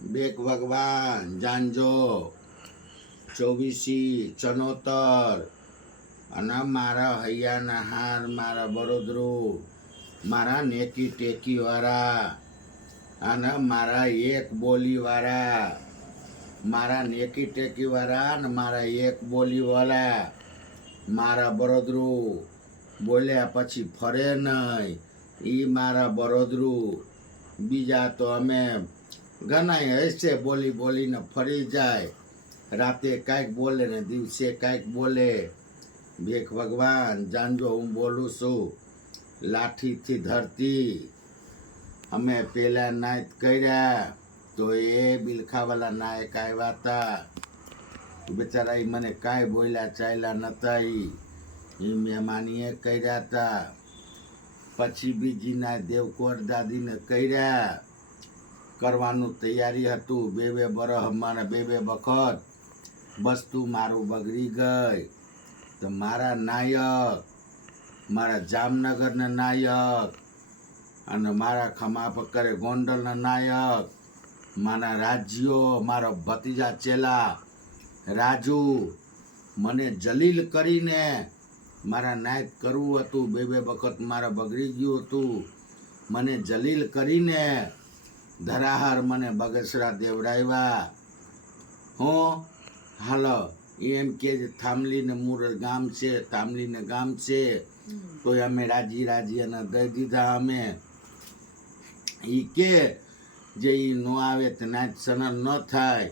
Back ભગવાન જાંજો 2474 અને મારા હૈયાના હાર મારા બરોદરું મારા નેકી ટેકીવાળા અને મારા એક બોલીવાળા મારા નેકી ટેકીવાળા અને મારા એક બોલીવાળા મારા બરોદરું બોલ્યા પછી ફરે નહીં એ મારા બરોદરું બીજા તો અમે ઘણાય હશે બોલી બોલીને ફરી જાય રાતે કાંઈક બોલે ને દિવસે કાંઈક બોલે ભેખ ભગવાન જાણજો હું બોલું છું લાઠીથી ધરતી અમે પેલા નાયક કર્યા તો એ બિલખાવાલા નાયક આવ્યા હતા બિચારા એ મને કાંઈ બોલ્યા ચાલ્યા નતા એ મહેમાનીએ કર્યા હતા પછી બીજીના દેવકોર દાદીને કર્યા કરવાનું તૈયારી હતું બે બરહ મારા બે વખત વસ્તુ મારું બગડી ગઈ તો મારા નાયક મારા જામનગરના નાયક અને મારા ખમા પકરે ગોંડલના નાયક મારા રાજ્યો મારો ભતીજા ચેલા રાજુ મને જલીલ કરીને મારા નાયક કરવું હતું બે વખત મારા બગડી ગયું હતું મને જલીલ કરીને ધરાહાર મને બગસરા દેવડાવ્યા હું હાલો એમ કે થાંભલીને મૂળ ગામ છે થાંભલીને ગામ છે તો અમે રાજી અને દઈ દીધા અમે એ કે જે એ ન આવે તો નાચ સનન ન થાય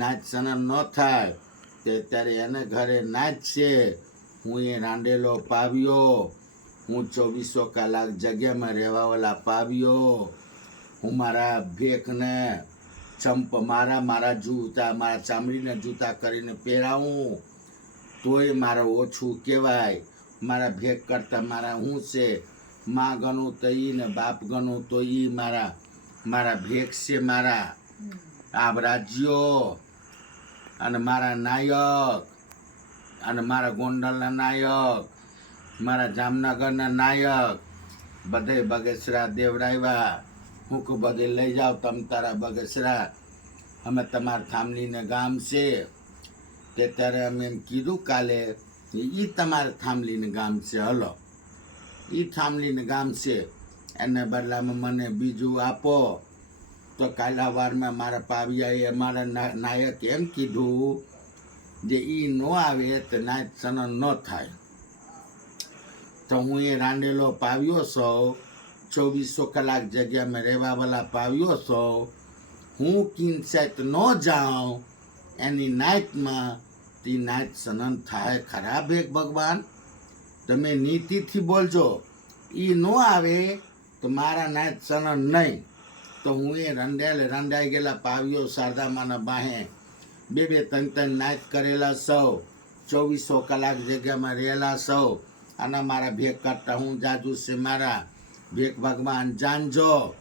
નાચ સનન ન થાય તે ત્યારે એને ઘરે નાચ છે હું એ રાંડેલો પાવ્યો હું 2400 કલાક જગ્યામાં રહેવાવાળા પાવ્યો હું મારા ભેખને ચંપ મારા જૂતા મારા ચામડીના જૂતા કરીને પહેરાવું તોય મારે ઓછું કહેવાય મારા ભેખ કરતાં મારા હું છે માં ગણું તો ઈ ને બાપ ગણું તો ઈ મારા ભેખ છે મારા આ રાજ્યો અને મારા નાયક અને મારા ગોંડલના નાયક મારા જામનગરના નાયક બધે બગસરા દેવડાવ્યા હું કે બધે લઈ જાઓ તમે તારા બગસરા અમે તમારા થાંભલીને ગામ છે તે ત્યારે અમે એમ કીધું કાલે એ તમારા થાંભલીને ગામ છે હલો એ થાંભલીને ગામ છે એને બદલામાં મને બીજું આપો તો કાલા વારમાં મારા પાવિયાએ મારા નાયક એમ કીધું જે એ ન આવે તો નાયક સનન ન થાય તો હું એ રાંડેલો પાવ્યો છું 2400 કલાક જગ્યામાં રહેવાવાળા પાવ્યો છો હું કિંચેત ન જાઉં એની નાયકમાં તે નાયક સનન થાય ખરા ભેખ ભગવાન તમે નીતિથી બોલજો એ ન આવે તો મારા નાયક સનન નહીં તો હું એ રંડાઈ ગયેલા પાવ્યો શારદામાના બાહે બે ત્રણ નાયક કરેલા સૌ 2400 કલાક જગ્યામાં રહેલા સૌ અને મારા ભેખ કરતા હું જાજુ છે મારા ભેખ ભગવાન જાણજો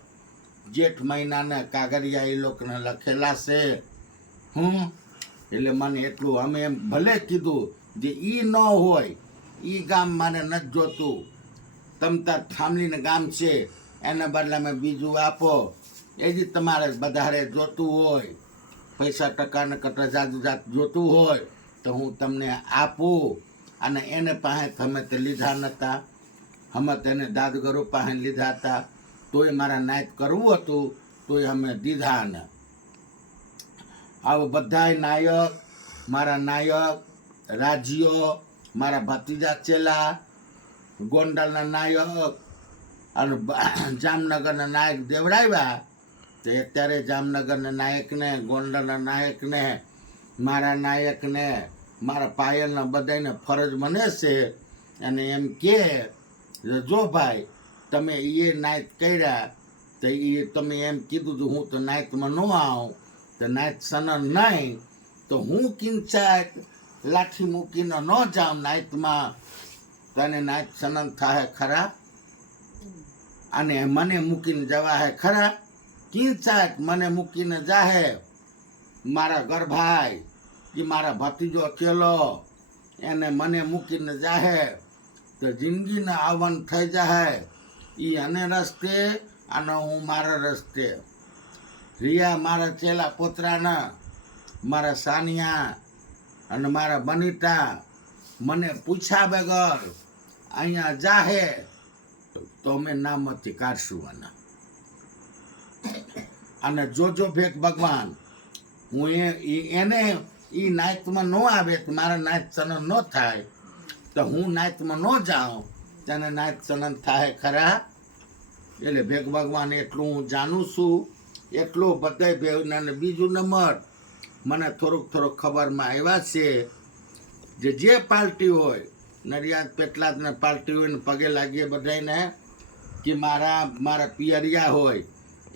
જેઠ મહિનાના કાગરિયા એ લોકોને લખેલા છે એટલે મને એટલું અમે એમ ભલે કીધું જે ઈ ન હોય ઈ ગામ મારે નથી જોતું તમ તાર થાંભલીને ગામ છે એના બદલામાં બીજું આપો એ જ તમારે વધારે જોતું હોય પૈસા ટકાને કરતા જાત જોતું હોય તો હું તમને આપું અને એને પાસે તમે તે લીધા નહોતા અમે તેને દાદગરો પાસે લીધા હતા તોય મારા નાયક કરવું હતું તોય અમે દીધા ને આવું બધાય નાયક મારા નાયક રાજ્યો મારા ભતીજા ચેલા ગોંડલના નાયક અને જામનગરના નાયક દેવડાવ્યા તો અત્યારે જામનગરના નાયકને ગોંડલના નાયકને મારા પાયલના બધાને ફરજ બને છે અને એમ કે જો ભાઈ તમે એ નાયક કર્યા તો એ તમે એમ કીધું તો હું તો નાયકમાં ન આવું તો નાયક સનન નહીં તો હું કિંચાત લાઠી મૂકીને ન જાઉં નાયકમાં તને નાયક સનન થાય ખરા અને મને મૂકીને જવા હે ખરા કિંચાત મને મૂકીને જાહે મારા ગરભાઈ કે મારા ભતીજો અકેલો એને મને મૂકીને જાહે તો જિંદગીને આવન થઈ જાય એ અને રસ્તે અને હું મારા રસ્તે રિયા મારા ચેલા પોતરાના મારા સાનિયા અને મારા બનીતા મને પૂછ્યા વગર અહીંયા જાહે તો અમે નામથી કાઢશું આના. અને જોજો ભેગ ભગવાન હું એને એ નાયતમાં ન આવે તો મારા નાયત સનન ન થાય તો હું નાયતમાં ન જાઉં તેને નાયત સનન થાય ખરા. એટલે ભેગ ભગવાન એટલું હું જાણું છું એટલું બધાય ભેગ. અને બીજું નંબર મને થોડુંક ખબરમાં આવ્યા છે જે પાર્ટી હોય નડિયાદ પેટલાદને પાર્ટી હોય ને પગે લાગીએ બધાને કે મારા પિયરિયા હોય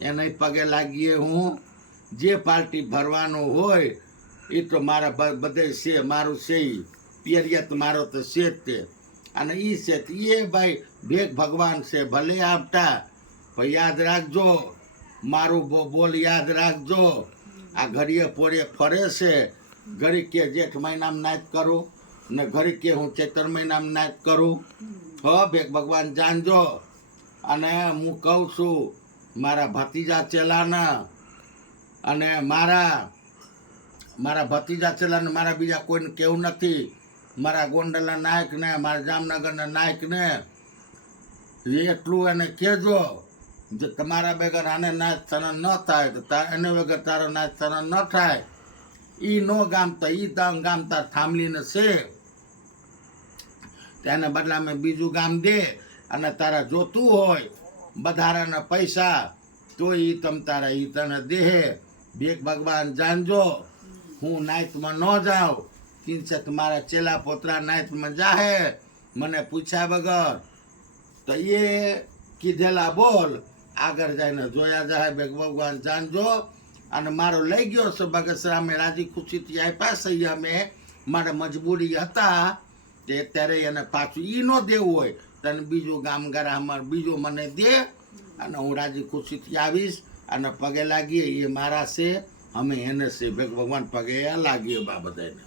એને પગે લાગીએ. હું જે પાર્ટી ભરવાનું હોય એ તો મારા બધે છે મારું છે પિયરિયા તો મારો તો છે જ તે. અને એ છે એ ભાઈ ભેગ ભગવાન છે ભલે આપતા પણ યાદ રાખજો મારું બોલ યાદ રાખજો. આ ઘડીએ પોળે ફરે છે ઘડી કે જેઠ મહિનામાં નાચ કરું ને ઘડી કે હું ચૈત્ર મહિનામાં નાચ કરું. ભેગ ભગવાન જાણજો. અને હું કહું છું મારા ભતીજા ચેલાના અને મારા ભતીજા ચેલાને મારા બીજા કોઈને કેવું નથી. મારા ગોંડલના નાયકને મારા જામનગરના નાયકને એટલું એને કહેજો જો તમારા વગર આને નાચ સનન ન થાય તો એને વગર તારો નાચ સનન ન થાય. એ નો ગામતા એ ગામ તાર થાંભલીને છે તેને બદલામાં બીજું ગામ દે અને તારા જોતું હોય વધારાના પૈસા તો એ તારા એ તને દેહે. ભેગ ભગવાન જાણજો હું નાયતમાં ન જાઉં કિંચત મારા ચેલા પોતરા નાયતમાં જાહે મને પૂછ્યા વગર તો એ કીધેલા બોલ આગળ જઈને જોયા જાય. ભેગ ભગવાન જાણજો. અને મારો લઈ ગયો છે બગસરા મેં રાજી ખુશીથી આપ્યા છે અમે મારે મજબૂરી હતા તે અત્યારે એને પાછું એ ન દેવું હોય તને બીજું ગામ ગરામાં બીજું મને દે અને હું રાજી ખુશીથી આવીશ અને પગે લાગીએ એ મારા છે અમે એને છે ભેગ ભગવાન પગે લાગીએ બા બધાને.